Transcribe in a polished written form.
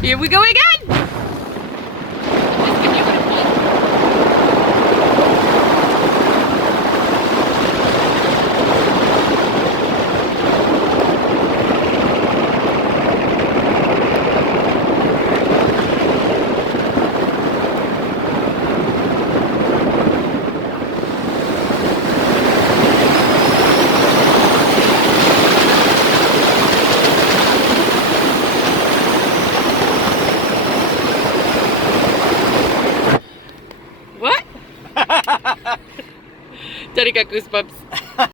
Here we go again! What? Daddy got goosebumps.